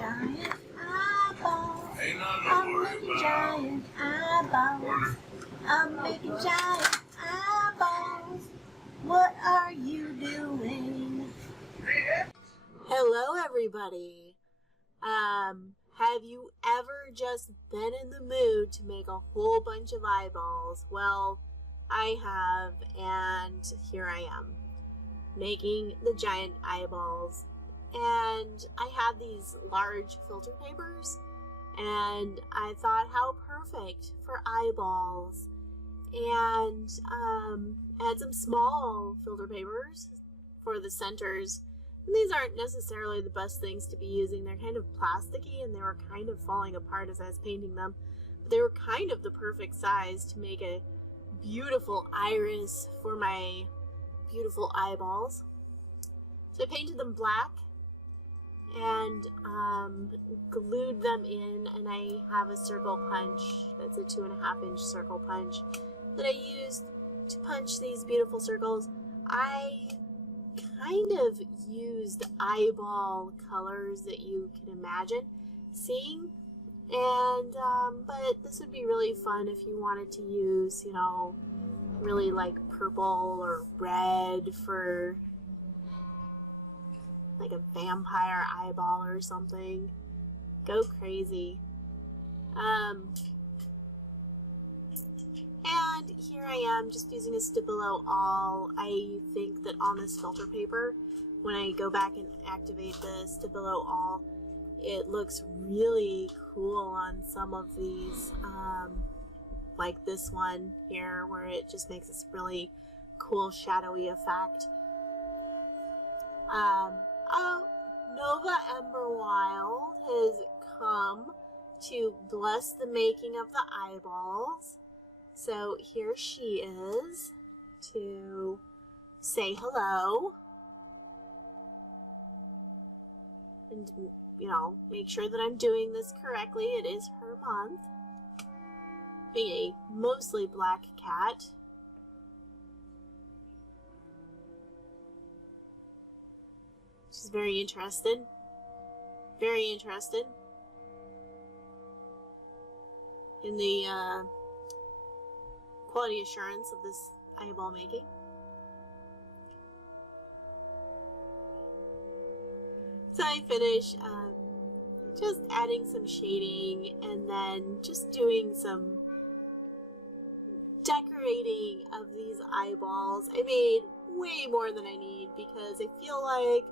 giant eyeballs. I'm making giant eyeballs. I'm making giant eyeballs. What are you doing? Hello, everybody. Have you ever just been in the mood to make a whole bunch of eyeballs? Well, I have, and here I am, making the giant eyeballs. And I had these large filter papers, and I thought, how perfect for eyeballs. And I had some small filter papers for the centers. And these aren't necessarily the best things to be using. They're kind of plasticky, and they were kind of falling apart as I was painting them. But they were kind of the perfect size to make a beautiful iris for my beautiful eyeballs. So I painted them black and glued them in, and I have a circle punch. That's a 2.5-inch circle punch that I used to punch these beautiful circles. I kind of used eyeball colors that you can imagine seeing, and but this would be really fun if you wanted to use, you know, really like purple or red for like a vampire eyeball or something. Go crazy. And here I am just using a Stabilo All. I think that on this filter paper, when I go back and activate the Stabilo All, it looks really cool on some of these, like this one here, where it just makes this really cool shadowy effect. Nova Emberwilde has come to bless the making of the eyeballs. So here she is to say hello and, you know, make sure that I'm doing this correctly. It is her month. Being a mostly black cat. She's very interested. Very interested in the quality assurance of this eyeball making. So I finish just adding some shading and then just doing some decorating of these eyeballs. I made way more than I need because I feel like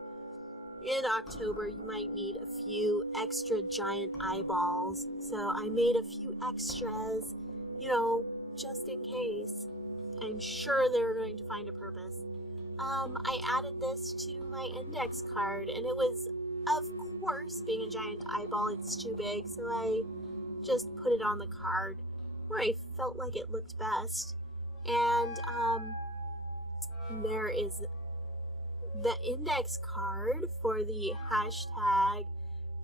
in October you might need a few extra giant eyeballs. So I made a few extras, you know, just in case. I'm sure they're going to find a purpose. I added this to my index card, and it was, of course, being a giant eyeball, it's too big, so I just put it on the card where I felt like it looked best. And there is the index card for the hashtag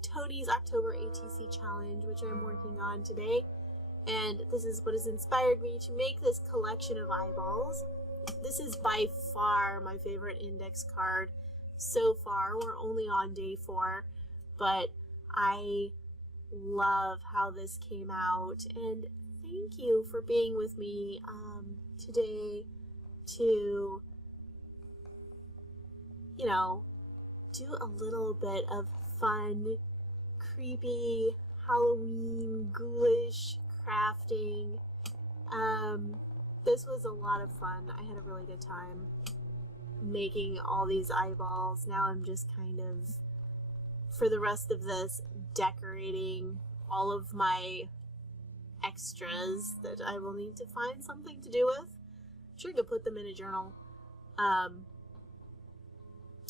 Toadie's October ATC Challenge, which I'm working on today. And this is what has inspired me to make this collection of eyeballs. This is by far my favorite index card so far. We're only on day 4, but I love how this came out. And thank you for being with me today to, you know, do a little bit of fun, creepy, Halloween, ghoulish crafting. This was a lot of fun. I had a really good time making all these eyeballs. Now I'm just kind of, for the rest of this, decorating all of my extras that I will need to find something to do with. I'm sure I could put them in a journal,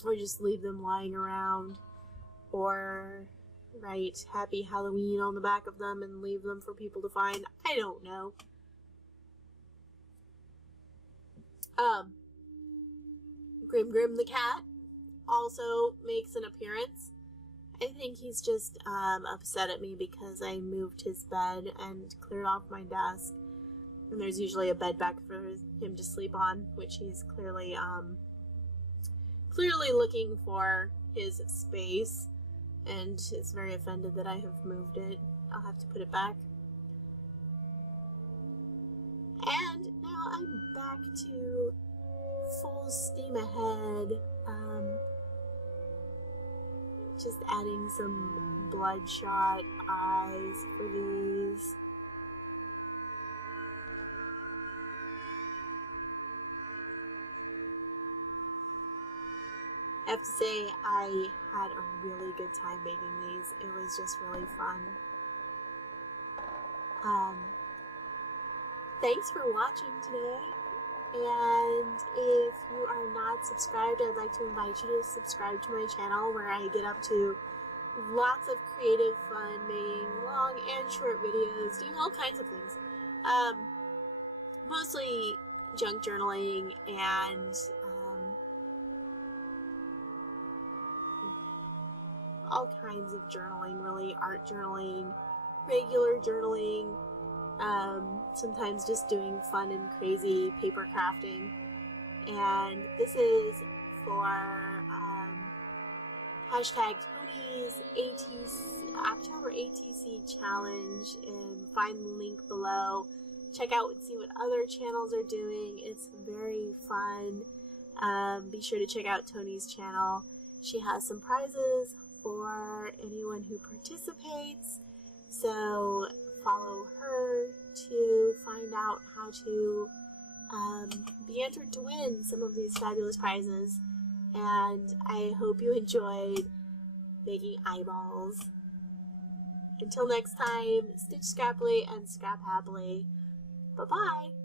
or just leave them lying around, or write Happy Halloween on the back of them and leave them for people to find. I don't know. Grimm Grimm the Cat also makes an appearance. I think he's just upset at me because I moved his bed and cleared off my desk. And there's usually a bed back for him to sleep on, which he's clearly looking for his space. and it's very offended that I have moved it. I'll have to put it back. And now I'm back to full steam ahead. Just adding some bloodshot eyes for these. I have to say, I had a really good time making these. It was just really fun. Thanks for watching today. And if you are not subscribed, I'd like to invite you to subscribe to my channel, where I get up to lots of creative fun, making long and short videos, doing all kinds of things. Mostly junk journaling and all kinds of journaling, really. Art journaling, regular journaling, sometimes just doing fun and crazy paper crafting. And this is for hashtag Tony's October ATC challenge, and find the link below. Check out and see what other channels are doing. It's very fun. Be sure to check out Tony's channel. She has some prizes for anyone who participates, so follow her to find out how to be entered to win some of these fabulous prizes. And I hope you enjoyed making eyeballs. Until next time, stitch scrappily and scrap happily. Bye-bye!